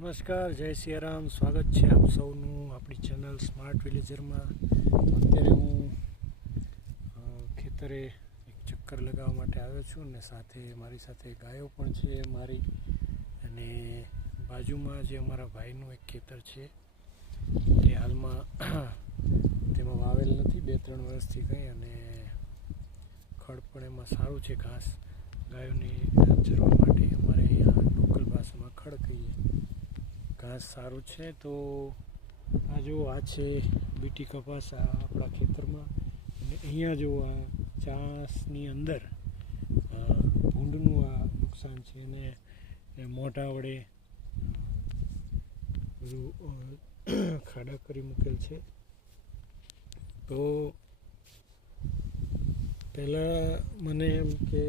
નમસ્કાર, જય સિયારામ. સ્વાગત છે આપ સૌનું આપણી ચેનલ સ્માર્ટ વિલેજરમાં. અત્યારે હું ખેતરે એક ચક્કર લગાવવા માટે આવ્યો છું અને સાથે મારી સાથે ગાયો પણ છે મારી, અને બાજુમાં જે અમારા ભાઈનું એક ખેતર છે એ હાલમાં તેમાં વાવેલ નથી 2-3 વર્ષથી કંઈ, અને ખડ પણ એમાં સારું છે. ઘાસ ગાયોને ચરવા માટે અમારે અહીંયા લોકલ ભાષામાં ખડ કહીએ, ઘાસ સારું છે. તો આ છે બીટી કપાસ આપણા ખેતરમાં, અને અહીંયા જો આ ચાસની અંદર ભૂંડનું આ નુકસાન છે, એને મોઢા વડે બધું ખાડા કરી મૂકેલ છે. તો પહેલાં મને એમ કે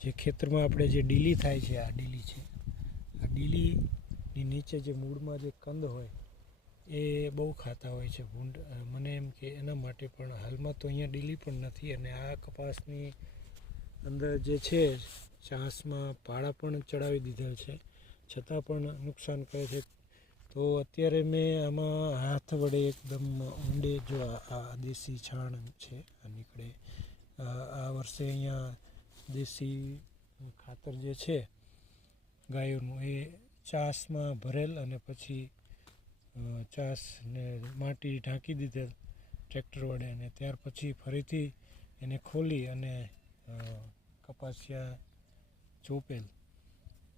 જે ખેતરમાં આપણે જે ડીલી થાય છે, આ ડીલી છે, આ ડીલીની નીચે જે મૂળમાં જે કંદ હોય એ બહુ ખાતા હોય છે ભૂંડ. મને એમ કે એના માટે પણ હાલમાં તો અહીંયા ડીલી પણ નથી, અને આ કપાસની અંદર જે છે ચાસમાં પાળા પણ ચડાવી દીધેલ છે, છતાં પણ નુકસાન કરે છે. તો અત્યારે મેં આમાં હાથ વડે એકદમ ઊંડે જો આ દેશી છાણ છે આ નીકળે, આ વર્ષે અહીંયા દેશી ખાતર જે છે ગાયોનું એ ચાસમાં ભરેલ, અને પછી ચાસને માટી ઢાંકી દીધેલ ટ્રેક્ટર વડે, અને ત્યાર પછી ફરીથી એને ખોલી અને કપાસિયા ચોપેલ.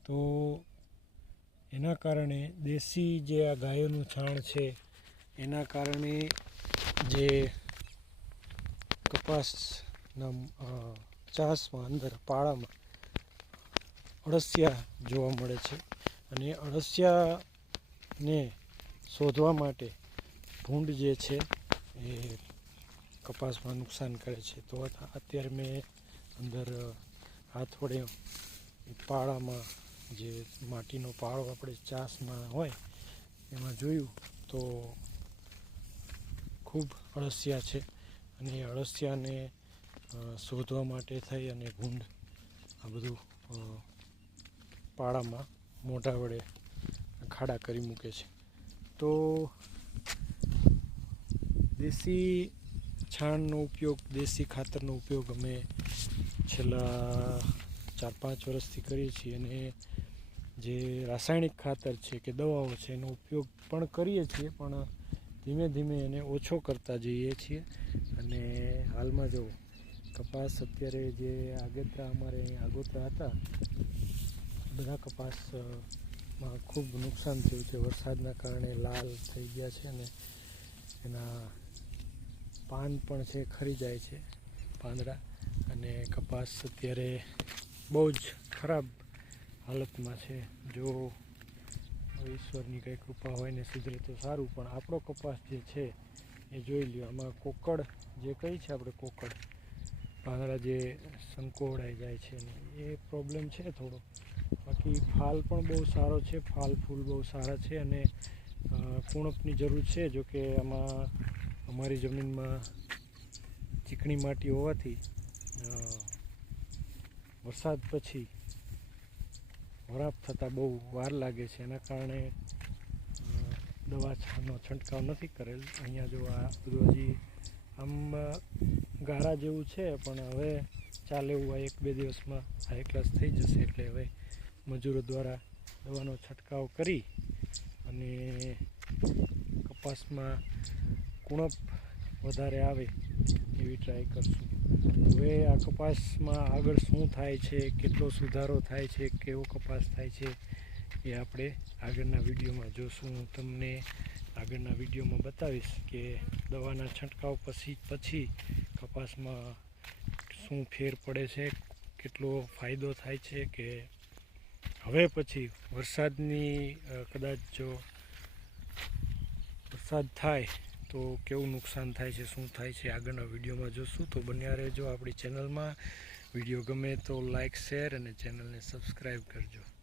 તો એના કારણે દેશી જે આ ગાયોનું છાણ છે એના કારણે જે કપાસના ચાસમાં અંદર પાળામાં અળસિયા જોવા મળે છે, અને અળસિયાને શોધવા માટે ભૂંડ જે છે એ કપાસમાં નુકસાન કરે છે. તો અત્યારે મેં અંદર હાથ વડે પાળામાં જે માટીનો પાળો આપણે ચાસમાં હોય એમાં જોયું તો ખૂબ અળસિયા છે, અને એ અળસિયાને શોધવા માટે થઈ અને ભૂંડ આ બધું પાળામાં મોઢા વડે ખાડા કરી મૂકે છે. તો દેશી છાણનો ઉપયોગ, દેશી ખાતરનો ઉપયોગ અમે છેલ્લા 4-5 વર્ષથી કરીએ છીએ, અને જે રાસાયણિક ખાતર છે કે દવાઓ છે એનો ઉપયોગ પણ કરીએ છીએ, પણ ધીમે ધીમે એને ઓછો કરતા જઈએ છીએ. અને હાલમાં જો કપાસ અત્યારે જે આગેતરા અમારે અહીં આગોતરા હતા, બધા કપાસમાં ખૂબ નુકસાન થયું છે. વરસાદના કારણે લાલ થઈ ગયા છે, અને એના પાન પણ છે ખરી જાય છે, પાંદડા, અને કપાસ અત્યારે બહુ જ ખરાબ હાલતમાં છે. જો ઈશ્વરની કંઈ કૃપા હોય ને સુધરે તો સારું, પણ આપણો કપાસ જે છે એ જોઈ લ્યો, આમાં કોકડ જે કહી છે આપણે, કોકડ પાંદડા જે સંકોડાઈ જાય છે ને એ પ્રોબ્લેમ છે થોડો. બાકી ફાલ પણ બહુ સારો છે, ફાલ ફૂલ બહુ સારા છે, અને કુણપની જરૂર છે. જોકે આમાં અમારી જમીનમાં ચીકણી માટી હોવાથી વરસાદ પછી વરાપ થતાં બહુ વાર લાગે છે, એના કારણે દવાનો છંટકાવ નથી કરેલ. અહીંયા જો આ બધું હજી આમ ગારા જેવું છે, પણ હવે ચાલે એવું આ 1-2 દિવસમાં હાઈ ક્લાસ થઈ જશે, એટલે હવે મજૂરો દ્વારા દવાનો છંટકાવ કરી અને કપાસમાં કુણપ વધારે આવે એવી ટ્રાય કરશું. હવે આ કપાસમાં આગળ શું થાય છે, કેટલો સુધારો થાય છે, કેવો કપાસ થાય છે એ આપણે આગળના વિડીયોમાં જોશું. હું તમને આગળના વિડીયોમાં બતાવીશ કે દવાના છંટકાવ પછી કપાસમાં શું ફેર પડે છે, કેટલો ફાયદો થાય છે, કે હવે પછી વરસાદની કદાચ જો વરસાદ થાય તો કેવું નુકસાન થાય છે, શું થાય છે, આગળના વિડીયોમાં જોશું. તો બન્યા રહેજો આપણી ચેનલમાં. વિડીયો ગમે તો લાઈક, શેર અને ચેનલને સબસ્ક્રાઈબ કરજો.